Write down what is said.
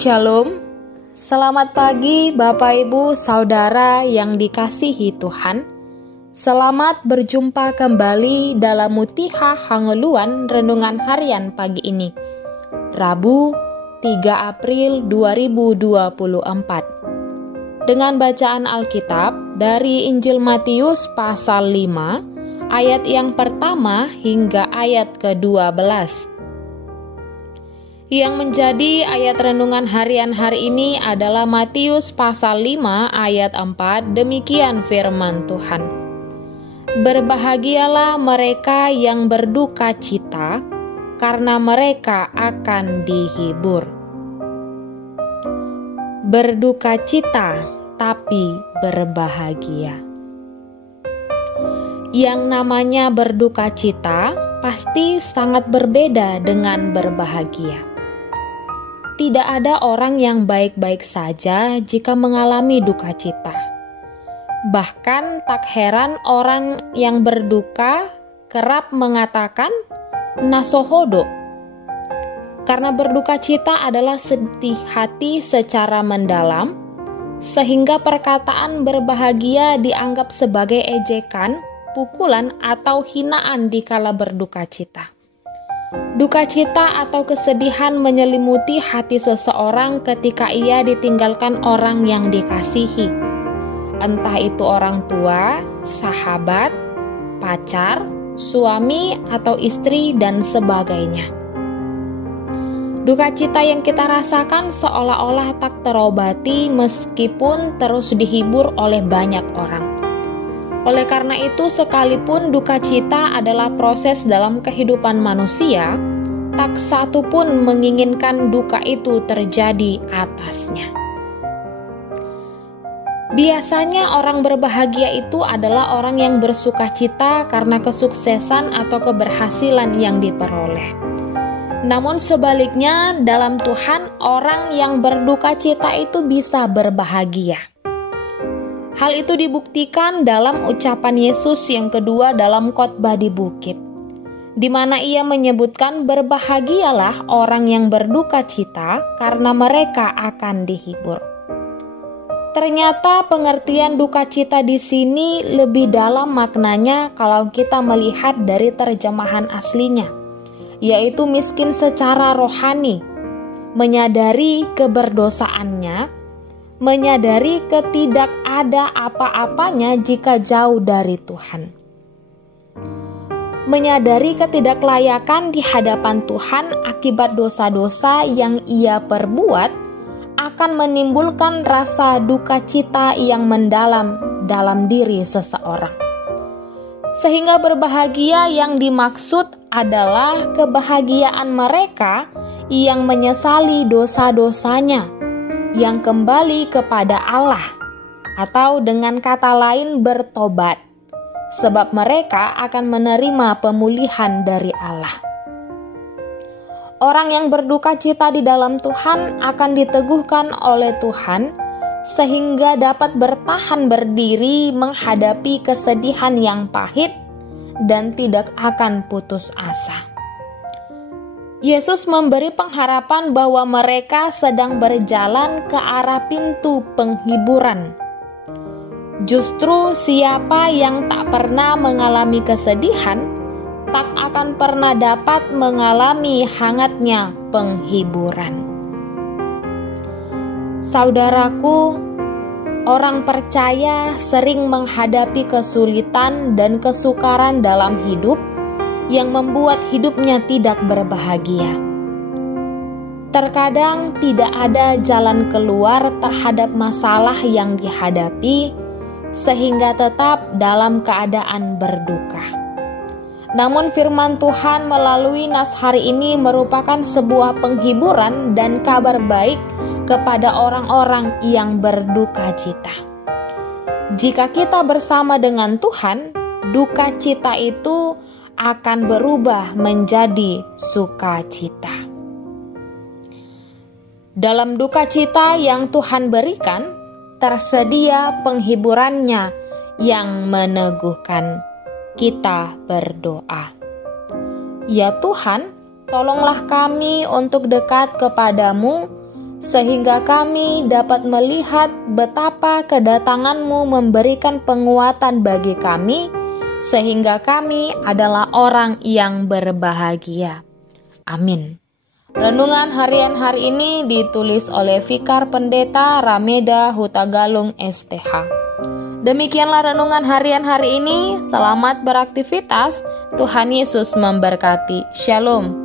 Shalom, selamat pagi Bapak Ibu Saudara yang dikasihi Tuhan. Selamat berjumpa kembali dalam Mutiha Hangeluan Renungan Harian pagi ini, Rabu 3 April 2024. Dengan bacaan Alkitab dari Injil Matius pasal 5 ayat yang pertama hingga ayat ke-12. Yang menjadi ayat renungan harian hari ini adalah Matius pasal 5 ayat 4, demikian firman Tuhan. Berbahagialah mereka yang berduka cita, karena mereka akan dihibur. Berduka cita, tapi berbahagia. Yang namanya berduka cita pasti sangat berbeda dengan berbahagia. Tidak ada orang yang baik-baik saja jika mengalami duka cita. Bahkan tak heran orang yang berduka kerap mengatakan nasohodo. Karena berduka cita adalah sedih hati secara mendalam, sehingga perkataan berbahagia dianggap sebagai ejekan, pukulan, atau hinaan dikala berduka cita. Duka cita atau kesedihan menyelimuti hati seseorang ketika ia ditinggalkan orang yang dikasihi. Entah itu orang tua, sahabat, pacar, suami atau istri, dan sebagainya. Duka cita yang kita rasakan seolah-olah tak terobati meskipun terus dihibur oleh banyak orang. Oleh karena itu, sekalipun duka cita adalah proses dalam kehidupan manusia, tak satu pun menginginkan duka itu terjadi atasnya. Biasanya orang berbahagia itu adalah orang yang bersuka cita karena kesuksesan atau keberhasilan yang diperoleh. Namun sebaliknya, dalam Tuhan, orang yang berduka cita itu bisa berbahagia. Hal itu dibuktikan dalam ucapan Yesus yang kedua dalam khotbah di bukit, di mana ia menyebutkan berbahagialah orang yang berduka cita karena mereka akan dihibur. Ternyata pengertian duka cita di sini lebih dalam maknanya kalau kita melihat dari terjemahan aslinya, yaitu miskin secara rohani, menyadari keberdosaannya, menyadari ketidak ada apa-apanya jika jauh dari Tuhan. Menyadari ketidaklayakan di hadapan Tuhan akibat dosa-dosa yang ia perbuat akan menimbulkan rasa duka cita yang mendalam dalam diri seseorang. Sehingga berbahagia yang dimaksud adalah kebahagiaan mereka yang menyesali dosa-dosanya, yang kembali kepada Allah, atau dengan kata lain bertobat, sebab mereka akan menerima pemulihan dari Allah. Orang yang berduka cita di dalam Tuhan akan diteguhkan oleh Tuhan sehingga dapat bertahan berdiri menghadapi kesedihan yang pahit dan tidak akan putus asa. Yesus memberi pengharapan bahwa mereka sedang berjalan ke arah pintu penghiburan. Justru siapa yang tak pernah mengalami kesedihan, tak akan pernah dapat mengalami hangatnya penghiburan. Saudaraku, orang percaya sering menghadapi kesulitan dan kesukaran dalam hidup yang membuat hidupnya tidak berbahagia. Terkadang tidak ada jalan keluar terhadap masalah yang dihadapi, sehingga tetap dalam keadaan berduka. Namun firman Tuhan melalui nas hari ini merupakan sebuah penghiburan dan kabar baik kepada orang-orang yang berduka cita. Jika kita bersama dengan Tuhan, duka cita itu akan berubah menjadi sukacita. Dalam duka cita yang Tuhan berikan, tersedia penghiburannya yang meneguhkan. Kita berdoa. Ya Tuhan, tolonglah kami untuk dekat kepadamu sehingga kami dapat melihat betapa kedatangan-Mu memberikan penguatan bagi kami, sehingga kami adalah orang yang berbahagia. Amin. Renungan harian hari ini ditulis oleh Vikar Pendeta Rameda Hutagalung STH. Demikianlah renungan harian hari ini. Selamat beraktivitas. Tuhan Yesus memberkati. Shalom.